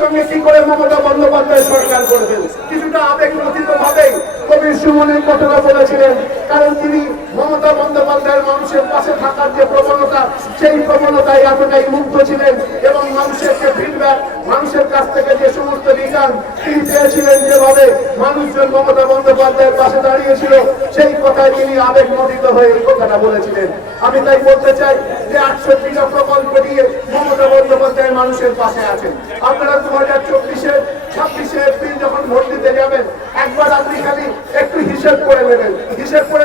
সঙ্গে কি করে মমতা বন্দ্যোপাধ্যায় সরকার করবেন। কিছুটা আবেগমথিত ভাবেই কবির সুমনের কথাটা বলেছিলেন, কারণ তিনি মমতা বন্দ্যোপাধ্যায়ের মানুষের পাশে থাকার যে প্রবণতা, সেই প্রবণতায় এতটাই মুগ্ধ ছিলেন এবং মানুষের যে ফিডব্যাক, মানুষের কাছ থেকে যে সমস্ত রিটার্ন তিনি পেয়েছিলেন, যেভাবে মানুষজন মমতা বন্দ্যোপাধ্যায়ের পাশে দাঁড়িয়েছিল, সেই কথায় তিনি আবেগমথিত হয়ে এই কথাটা বলেছিলেন। আমি তাই বলতে চাই যে 68টা প্রকল্প দিয়ে মমতা বন্দ্যোপাধ্যায় মানুষের পাশে আছেন। আপনারা 2024-26 এপ্রিল যখন ভোট দিতে যাবেন, একবার আপনি খালি একটু হিসেব করে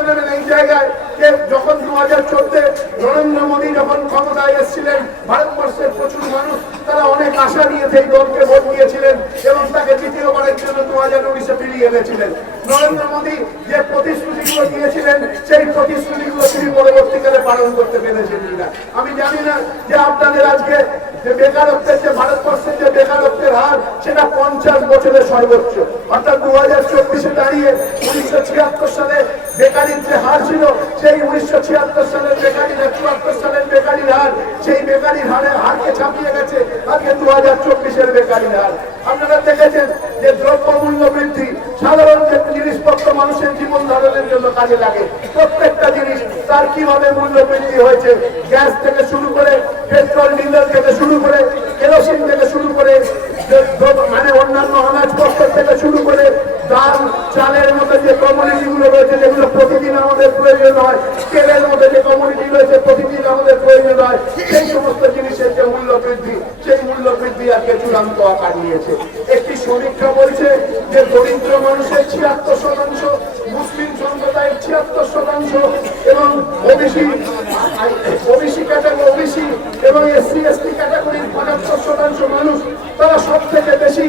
নেবেন এই জায়গায় যে যখন 2014 নরেন্দ্র মোদী যখন ক্ষমতায় এসেছিলেন, ভারতবর্ষের প্রচুর মানুষ তারা অনেক আশা নিয়ে সেই দলকে ভোট দিয়েছিলেন এবং তাকে দ্বিতীয়বারের জন্য 2019-এ ফিরিয়ে এনেছিলেন। নরেন্দ্র মোদী যে প্রতিশ্রুতিগুলো দিয়েছিলেন, সেই প্রতিশ্রুতিগুলো তিনি পরবর্তীকালে পালন করতে পেরেছেন কিনা আমি জানি না। যে আপনাদের আজকে যে বেকারত্বের, যে ভারতবর্ষের যে বেকারত্বের হার, সেটা 50 বছরের সর্বোচ্চ, অর্থাৎ 2024-এ দাঁড়িয়ে 1976 সালে বেকারির যে হার ছিল, সেই 1976 সালের বেকারিরা 74 সালের বেকারির হার, সেই বেকারির হারকে ছাপিয়ে গেছে আজকে 2024-এর বেকারির হার। আপনারা দেখেছেন যে দ্রব্য মূল্য বৃদ্ধি, সাধারণ যে জিনিসপত্র মানুষের জীবন ধারণের জন্য কাজে লাগে, প্রত্যেকটা জিনিস তার কিভাবে মূল্য বৃদ্ধি হয়েছে। গ্যাস থেকে শুরু করে, পেট্রোল ডিজেল থেকে শুরু করে, কেরোসিন থেকে শুরু করে, মানে অন্যান্য আনাজপত্র থেকে শুরু করে, ডাল চালের মধ্যে যে কমোডিটি গুলো রয়েছে, যেগুলো প্রতিদিন আমাদের প্রয়োজন হয়, তেলের মধ্যে যে কমোডিটি রয়েছে প্রতিদিন আমাদের প্রয়োজন হয়, সেই সমস্ত জিনিসের যে মূল্য বৃদ্ধি, সেই মূল্য বৃদ্ধি আজকে চূড়ান্ত আকার নিয়েছে। একটি সমীক্ষা বলছে যে দরিদ্র মানুষের 76%, মুসলিম সম্প্রদায়ের 76% এবং ওবিসি এবং SC/ST ক্যাটাগরির 75% মানুষ, তারা সব থেকে বেশি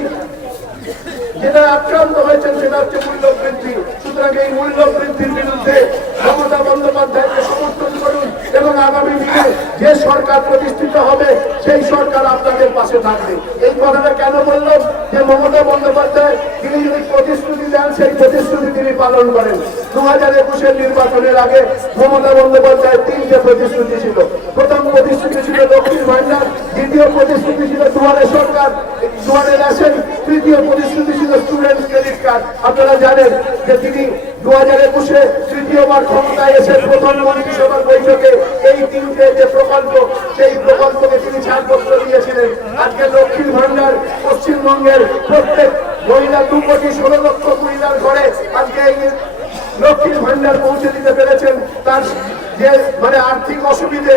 যেটা আক্রান্ত হয়েছেন সেটা হচ্ছে মূল্য বৃদ্ধি। সুতরাং এই মূল্য বৃদ্ধির বিরুদ্ধে মমতা বন্দ্যোপাধ্যায়কে সমর্থন করুন এবং আগামী দিনে যে সরকার প্রতিষ্ঠিত হবে, সেই সরকার আপনাদের পাশে থাকবে। এই কথাটা কেন বললাম? যে মমতা বন্দ্যোপাধ্যায় তিনি যদি প্রতিশ্রুতি দেন, সেই প্রতিশ্রুতি তিনি পালন করেন। 2021-এর নির্বাচনের আগে মমতা বন্দ্যোপাধ্যায়ের 3টে প্রতিশ্রুতি ছিল। প্রথম প্রতিশ্রুতি ছিল লক্ষ্মীর ভান্ডার, দ্বিতীয় প্রতিশ্রুতি ছিল দুয়ারে সরকার, দুয়ারে রেশন, তৃতীয় প্রতিশ্রুতি ছিল স্টুডেন্ট ক্রেডিট কার্ড। আপনারা জানেন যে তিনি 2021-এ তৃতীয়বার ক্ষমতায় এসে প্রথম মন্ত্রিসভার বৈঠকে এই 3টে যে প্রকল্প, সেই প্রকল্পকে তিনি ছাড়পত্র দিয়েছিলেন। আজকে লক্ষ্মীর ভান্ডার পশ্চিমবঙ্গের প্রত্যেক মহিলা 2,16,00,000 মহিলার ঘরে আজকে এই লক্ষ্মীর ভান্ডার পৌঁছে দিতে পেরেছেন। তার যে মানে আর্থিক অসুবিধে,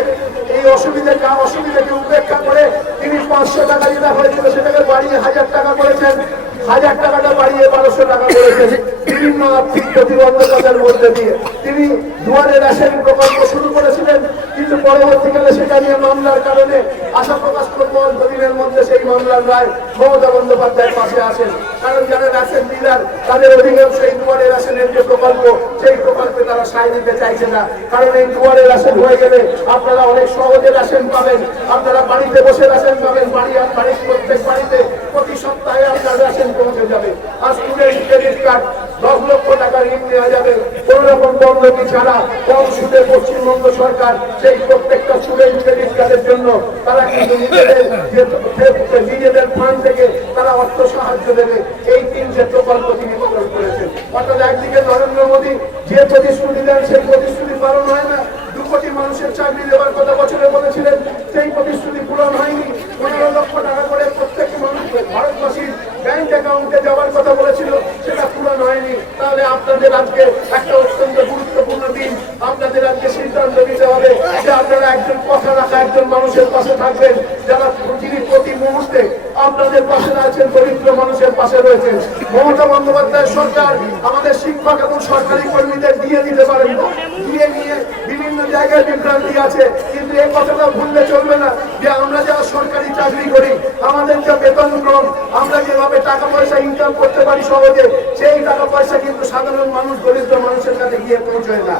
এই অসুবিধাকে উপেক্ষা করে তিনি 500 টাকা যেটা হয়েছিল সেটাকে বাড়িয়ে 1000 টাকা করেছেন, 1000 টাকাটা বাড়িয়ে 1200 টাকা করেছেন। বিভিন্ন আর্থিক প্রতিবন্ধকতার মধ্যে দিয়ে তিনি দুয়ারে রেশন প্রকল্প শুরু করেছিলেন, কিন্তু পরবর্তীকালে সেটা নিয়ে মামলার কারণে আশা প্রকাশ করব অল্প দিনের মধ্যে সেই মামলার রায় মমতা বন্দ্যোপাধ্যায়ের পাশে আসেন। কারণ যারা রেশন ডিলার, তাদের অধিকাংশ এই দুয়ারে রেশনের যে প্রকল্প, সেই প্রকল্পে তারা সায় দিতে চাইছে না। কারণ এই দুয়ারে রেশন হয়ে গেলে আপনারা অনেক সহজে রেশন পাবেন, আপনারা বাড়িতে বসে রেশন পাবেন, বাড়ির প্রত্যেক বাড়িতে প্রতি সপ্তাহে আপনার রেশন পৌঁছে যাবে। আর স্টুডেন্ট ক্রেডিট কার্ড 10 লক্ষ টাকা ঋণ নেওয়া যাবে কোন রকম বন্ধকি ছাড়া, কম সুদে। পশ্চিমবঙ্গ সরকার সেই প্রত্যেকটা স্টুডেন্ট ক্রেডিট কার্ডের জন্য তারা কিন্তু নিজেদের ফান্ড থেকে তারা অর্থ সাহায্য দেবে। এই 3টে প্রকল্প তিনি প্রকাশ করেছেন। অর্থাৎ একদিকে নরেন্দ্র মোদী যে প্রতিশ্রুতি দেন, সেই প্রতিশ্রুতি পালন হয় না। 2 কোটি মানুষের চাকরি দেওয়ার কথা বছরে বলেছিলেন, সেই প্রতিশ্রুতি পূরণ হয়নি। 15 লক্ষ টাকা করে প্রত্যেক মানুষ ভারতবাসীর ব্যাংক অ্যাকাউন্টে যাওয়ার কথা বলেছিল, সেটা পূরণ হয়নি। তাহলে আপনাদের আজকে একটা অত্যন্ত গুরুত্বপূর্ণ দিন, আপনাদের আজকে সিদ্ধান্ত নিতে হবে যে আপনারা একজন কথা রাখা একজন মানুষের পাশে থাকবেন, যারা যিনি প্রতি মুহূর্তে আপনাদের পাশে আছেন, দরিদ্র মানুষের পাশে রয়েছেন। মমতা বন্দ্যোপাধ্যায়ের সরকার আমাদের শিক্ষক এবং সরকারি কর্মীদের দিয়ে দিতে পারেন না, দিয়ে নিয়ে বিভিন্ন জায়গায় বিভ্রান্তি আছে। কিন্তু এই কথাটা ভুললে চলবে না যে আমরা যারা সরকারি চাকরি করি, আমাদের যে বেতন ক্রম, আমরা যেভাবে টাকা পয়সা ইনকাম করতে পারি সহজে, সেই টাকা পয়সা কিন্তু সাধারণ মানুষ, দরিদ্র মানুষের কাছে গিয়ে পৌঁছয় না।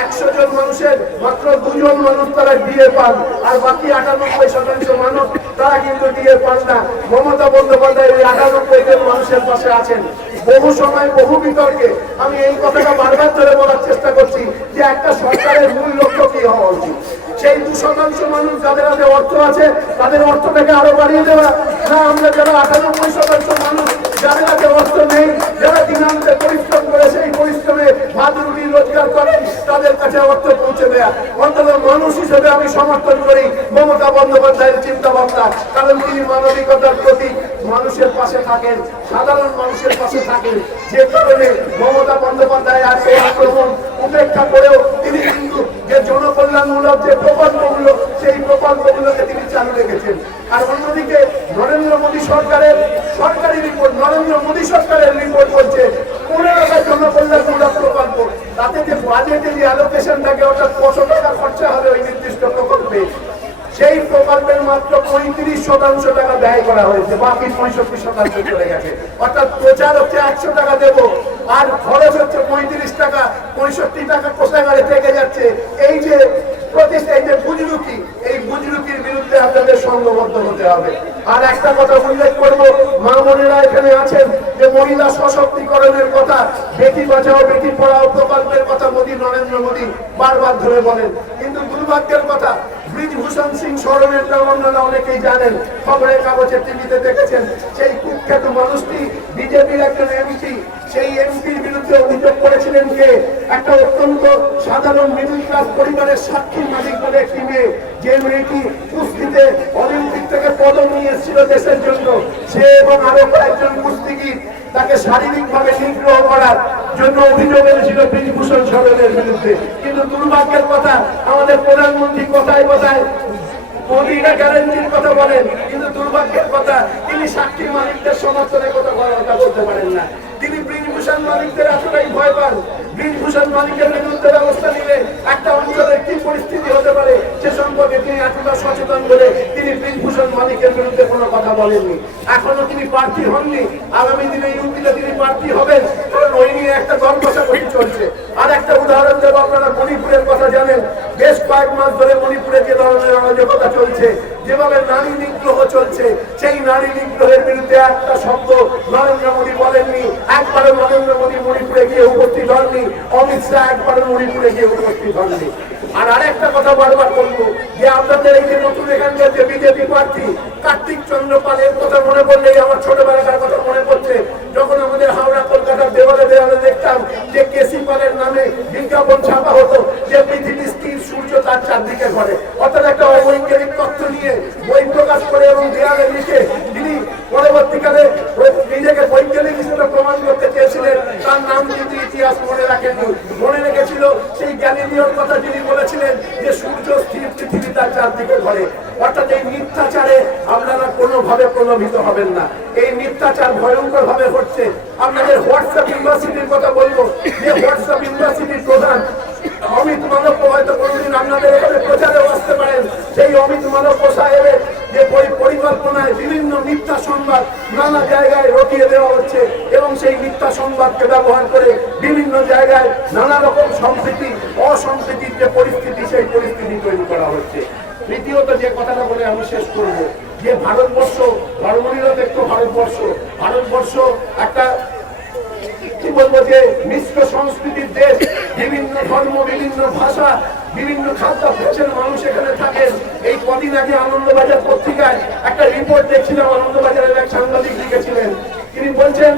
100 জন মানুষের মাত্র 2 জন মানুষ তারা দিয়ে পান, আর বাকি 98% মানুষ তারা কিন্তু দিয়ে পান না। মমতা বন্দ্যোপাধ্যায় এই 98 জন মানুষের পাশে আছেন। বহু সময় বহু বিতর্কে আমি এই কথাটা বারবার ধরে বলার চেষ্টা করছি যে একটা সরকারের মূল লক্ষ্য কি হওয়া উচিত। সেই 2% মানুষ যাদের হাতে অর্থ আছে তাদের অর্থটাকে আরো বাড়িয়ে দেওয়া, না আমরা যারা 98% মানুষ যাদের হাতে অর্থ নেই, যারা দিনান্তে পরিশ্রম করে সেই পরিশ্রমে ভাত রুটি রোজগার করেন তাদের কাছে অর্থ পৌঁছে দেয়া। অন্তত মানুষ হিসেবে আমি সমর্থন করি মমতা বন্দ্যোপাধ্যায়ের চিন্তা ভাবনা, কারণ তিনি মানবিকতার প্রতি মানুষের পাশে থাকেন, সাধারণ মানুষের পাশে থাকেন। যে কারণে মমতা বন্দ্যোপাধ্যায় আর এই আক্রমণ উপেক্ষা করেও তিনি কিন্তু যে জনকল্যাণমূলক যে প্রকল্পগুলো সেই প্রকল্পগুলোকে তিনি চালু রেখেছেন। আর অন্যদিকে নরেন্দ্র মোদী সরকারের সরকারি রিপোর্ট, নরেন্দ্র মোদী সরকারের রিপোর্ট বলছে 15টা জনকল্যাণমূলক প্রকল্প, তাতে যে বাজেটে যে অ্যালোকেশন থাকে অর্থাৎ কত টাকা খরচা হবে ওই নির্দিষ্ট প্রকল্পে, সেই প্রকল্পের মাত্র 35% টাকা ব্যয় করা হয়েছে, বাকি 65% চলে গেছে। অর্থাৎ প্রচার হচ্ছে 100 টাকা দেব আর খরচ হচ্ছে 35 টাকা, 65 টাকা কোষাগারে থেকে যাচ্ছে। এই যে প্রতিষ্ঠা, এই যে বুজরুকি, এই বুজরুকির বিরুদ্ধে আপনাদের সংঘবদ্ধ হতে হবে। আর একটা কথা উল্লেখ করবো, মা বোনেরা এখানে আছেন, যে মহিলা সশক্তিকরণের কথা, বেটি বাঁচাও বেটি পড়াও প্রকল্পের কথা নরেন্দ্র মোদী বারবার ধরে বলেন, কিন্তু দুর্ভাগ্যের কথা ব্রিজভূষণ সিং শরণের নাম আপনারা অনেকেই জানেন, খবরের কাগজে টিভিতে দেখেছেন। সেই কুখ্যাত মানুষটি বিজেপির একজন এমপি, সেই এমপির বিরুদ্ধে অভিযোগ করেছিলেন যে একটা অত্যন্ত সাধারণ মিডল ক্লাস পরিবারের সাক্ষী মালিক বলে একটি মেয়ে, যে মেয়েটি কুস্তিতে অলিম্পিক থেকে পদক নিয়ে এসেছিল দেশের জন্য, সে এবং আরো কয়েকজন কুস্তিগির তাকে শারীরিকভাবে নিগ্রহ করার জন্য অভিযোগ এনেছিল ব্রিজভূষণ শরণের বিরুদ্ধে। কিন্তু দুর্ভাগ্যের কথা, আমাদের প্রধানমন্ত্রী কথায় কথায় মোদীরা গ্যারান্টির কথা বলেন, কিন্তু দুর্ভাগ্যের কথা তিনি সাক্ষী মালিকদের সমর্থনে কথা বলতে পারেন না। তিনি ব্রিজভূষণ মালিকদের এতটাই ভয় পান, ব্রিজভূষণ মালিকের বিরুদ্ধে ব্যবস্থা নিলে একটা অঞ্চলের কি পরিস্থিতি হতে পারে সে সম্পর্কে তিনি এতটা সচেতন বলে তিনি ব্রিজভূষণ মালিকের বিরুদ্ধে কোনো কথা বলেননি। এখনো তিনি প্রার্থী হননি, আগামী দিনে ইউপিতে তিনি প্রার্থী হবেন, কারণ ওই নিয়ে একটা গল্পসাগরী চলছে। আর একটা উদাহরণ দেব, আপনারা মণিপুরের কথা জানেন, বেশ কয়েক মাস ধরে মণিপুরে যে ধরনের অরাজকতা চলছে, যেভাবে নারী নিগ্রহ চলছে, সেই নারী নিগ্রহের বিরুদ্ধে একটা শব্দ নরেন্দ্র মোদী বলেননি। একবারও নরেন্দ্র মোদী মণিপুরে গিয়ে উপস্থিত হননি, অমিত শাহ একবারও মণিপুরে গিয়ে উপস্থিত হননি। আর আরেকটা কথা বারবার বলবো, যে আপনাদের এই যে নতুন এখানকার যে বিজেপি প্রার্থী কার্তিক চন্দ্র পালের কথা মনে পড়লেই আমার ছোটবেলাকার কথা মনে পড়ছে, যখন আমাদের হাওড়া কলকাতার দেওয়ালে দেওয়ালে দেখতাম যে কেসি পালের নামে বিজ্ঞাপন ছাপা হতো যে পৃথিবী স্থির, সূর্য তার চারদিকে ঘরে, অর্থাৎ একটা অবৈজ্ঞানিক তথ্য নিয়ে বই প্রকাশ করে এবং দেওয়ালে লিখে তিনি পরবর্তীকালে নিজেকে বৈজ্ঞানিক হিসেবে প্রমাণ করতে চেয়েছিলেন। তার নাম কিন্তু ইতিহাস মনে রাখেননি, মনে রেখেছিল সেই গ্যালিলিওর কথা যিনি বলেছিলেন যে সূর্য স্থির, পৃথিবী তার চারদিকে ঘরে। অর্থাৎ এই মিথ্যাচারে আপনারা কোনোভাবে প্রলোভিত হবেন না, এই মিথ্যাচার ভয়ঙ্কর ভাবে হচ্ছে। আপনাদের হোয়াটসঅ্যাপ ইউনিভার্সিটির কথা বলবো, যে হোয়াটসঅ্যাপ ইউনিভার্সিটির প্রধান অমিত মালব্য হয়তো কোনোদিন আপনাদের এখানে প্রচারেও আসতে পারেন। সেই অমিত মালব্য সাহেবের যে পরিকল্পনায় বিভিন্ন মিথ্যা সংবাদ নানা জায়গায় রটিয়ে দেওয়া হচ্ছে এবং সেই মিথ্যা সংবাদকে ব্যবহার করে বিভিন্ন জায়গায় নানা রকম সম্প্রীতি অসম্প্রীতির যে পরিস্থিতি, সেই পরিস্থিতি তৈরি করা হচ্ছে। তৃতীয়ত যে কথাটা বলে আমি শেষ করব, যে ভারতবর্ষ ধর্মনিরপেক্ষ ভারতবর্ষ, ভারতবর্ষ একটা কি বলবো যে মিশ্র সংস্কৃতির দেশ, বিভিন্ন ধর্ম, বিভিন্ন ভাষা, বিভিন্ন খাদ্যাভ্যাসের মানুষ এখানে থাকেন। এই কদিন আগে আনন্দবাজার পত্রিকায় একটা রিপোর্ট দেখছিলাম, আনন্দবাজারের এক সাংবাদিক লিখেছিলেন, তিনি বলছেন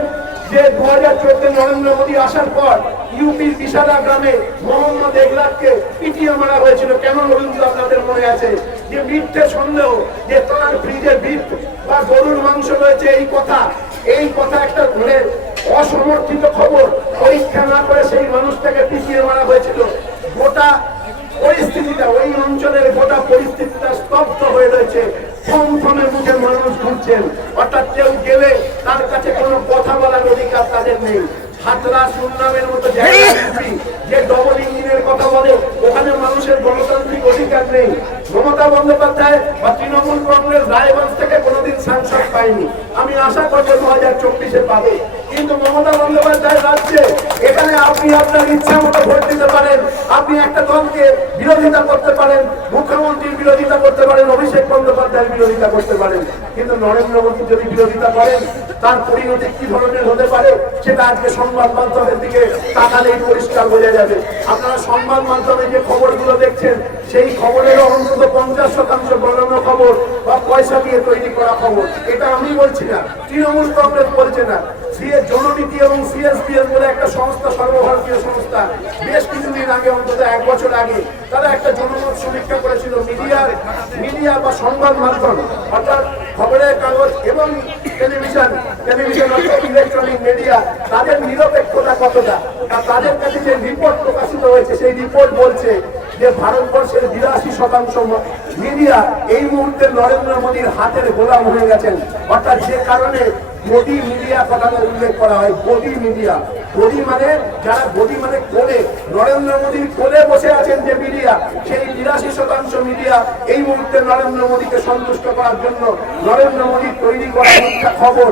যে 2014 নরেন্দ্র মোদী আসার পর ইউপির বিশালা গ্রামে মোহাম্মদ এগলাককে পিটিয়ে মারা হয়েছিল। কেন বলুন তো, আপনাদের মনে আছে যে মিথ্যে সন্দেহ যে তার ফ্রিজে বিফ বা গরুর মাংস রয়েছে, এই কথা একটা মানে অসমর্থিত খবর, পরীক্ষা না করে সেই মানুষটাকে পিটিয়ে মারা হয়েছিল। গোটা পরিস্থিতিটা, ওই অঞ্চলের গোটা পরিস্থিতিটা স্তব্ধ হয়ে রয়েছে, থমথমে মুখে মানুষ ঘুরছেন, অর্থাৎ কেউ গেলে তার কাছে কোনো কথা বলার অধিকার তাদের নেই। হাতরা সুন্নামের মতো জায়গা যে ডবল ইঞ্জিনের কথা বলে, ওখানে মানুষের গণতান্ত্রিক অধিকার নেই। মমতা বন্দ্যোপাধ্যায় বা তৃণমূল কংগ্রেস রায়গঞ্জ থেকে কোনোদিন সাংসদ পায়নি। আমি আশা করবো 2024-এ পাবে। কিন্তু মমতা বন্দ্যোপাধ্যায় রাজ্যে এখানে আপনি আপনার ইচ্ছা মতো ভোট দিতে পারেন, আপনি একটা দলকে বিরোধিতা করতে পারেন, মুখ্যমন্ত্রীর বিরোধিতা করতে পারেন, অভিষেক বন্দ্যোপাধ্যায়ের বিরোধিতা করতে পারেন, কিন্তু নরেন্দ্র মোদী যদি বিরোধিতা করেন তার পরিণতি কি ধরনের হতে পারে সেটা আজকে সংবাদ মাধ্যমের দিকে তাকালেই পরিষ্কার বোঝা যাবে। আপনারা সংবাদ মাধ্যমে যে খবরগুলো দেখছেন সেই খবরের অন্তত 50% বানানো খবর বা পয়সা দিয়ে তৈরি করা খবর। এটা আমি বলছি না, তৃণমূল কংগ্রেস বলছে না। জননীতি এবং সিএসপিএস বলে একটা সংস্থা, সর্বভারতীয় সংস্থা, বেশ কিছুদিন আগে, অন্তত 1 বছর আগে তারা একটা জনমত সমীক্ষা করেছিল মিডিয়া বা সংবাদ মাধ্যম অর্থাৎ খবরের কাগজ এবং টেলিভিশন অর্থাৎ ইলেকট্রনিক মিডিয়া, তাদের নিরপেক্ষতা কতটা। তাদের কাছে যে রিপোর্ট প্রকাশিত হয়েছে সেই রিপোর্ট বলছে যে ভারতবর্ষের 82% মিডিয়া এই মুহূর্তে নরেন্দ্র মোদীর হাতের গোলাম হয়ে গেছেন। অর্থাৎ যে কারণে গদি মিডিয়া কথাটা উল্লেখ করা হয়, গদি মিডিয়া, গদি মানে যারা, গদি মানে কোলে, নরেন্দ্র মোদীর কোলে বসে আছেন যে মিডিয়া, সেই 82% মিডিয়া এই মুহূর্তে নরেন্দ্র মোদীকে সন্তুষ্ট করার জন্য নরেন্দ্র মোদীর তৈরি করা মিথ্যা খবর,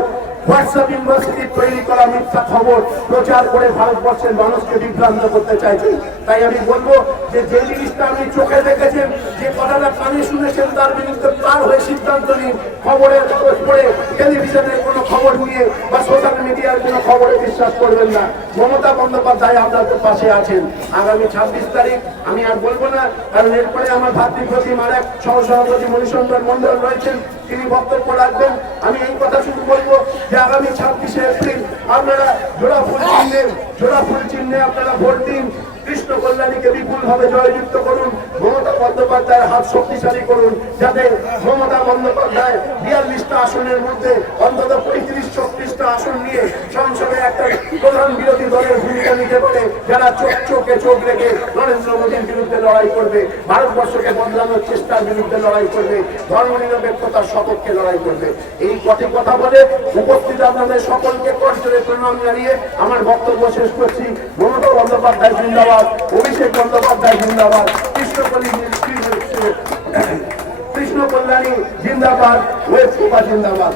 হোয়াটসঅ্যাপ ইউনিভার্সিটির তৈরি করা মিথ্যা খবর প্রচার করে ভারতবর্ষের মানুষকে বিভ্রান্ত করতে চাইছে। তাই আমি বলবো যে জিনিসটা আপনি চোখে দেখেছেন, যে কথাটা কানে শুনেছেন, তার বিরুদ্ধে তার হয়ে সিদ্ধান্ত নিন। খবরের কাগজ পড়ে, টেলিভিশনের কোনো খবর নিয়ে বা সোশ্যাল মিডিয়ার কোনো খবরে বিশ্বাস করবেন না। মমতা বন্দ্যোপাধ্যায় আপনাদের পাশে আছেন। আগামী 26 তারিখ আমি আর বলবো না, কারণ এরপরে আমার ভাতৃপ্রতিম আর এক সহসভাপতি মণিশঙ্কর মন্ডল রয়েছেন, তিনি বক্তব্য রাখবেন। আমি এই কথা শুধু বলবো যে আগামী 26শে এপ্রিল আপনারা জোড়া ফুল চিহ্নে আপনারা ভোট দিন। কৃষ্ণ কল্যাণীকে বিপুল ভাবে জয়যুক্ত করুন, মমতা বন্দ্যোপাধ্যায়ের হাত শক্তিশালী করুন, যাতে মমতা বন্দ্যোপাধ্যায় 42টা আসনের মধ্যে অন্তত 35-36টা আসন নিয়ে সংসদে একটা প্রধান বিরোধী দলের ভূমিকা নিতে পারে, যারা চোখে চোখ রেখে নরেন্দ্র মোদীর বিরুদ্ধে লড়াই করবে, ভারতবর্ষকে বদলানোর চেষ্টার বিরুদ্ধে লড়াই করবে, ধর্মনিরপেক্ষতার সপক্ষে লড়াই করবে। এই কটি কথা বলে উপস্থিত আপনাদের সকলকে করজোড়ে প্রণাম জানিয়ে আমার বক্তব্য শেষ করছি। মমতা বন্দ্যোপাধ্যায় জিন্দাবাদ, অভিষেক বন্দ্যোপাধ্যায় জিন্দাবাদ, কৃষ্ণ কল্যাণী জিন্দাবাদ, ওয়েব জিন্দাবাদ।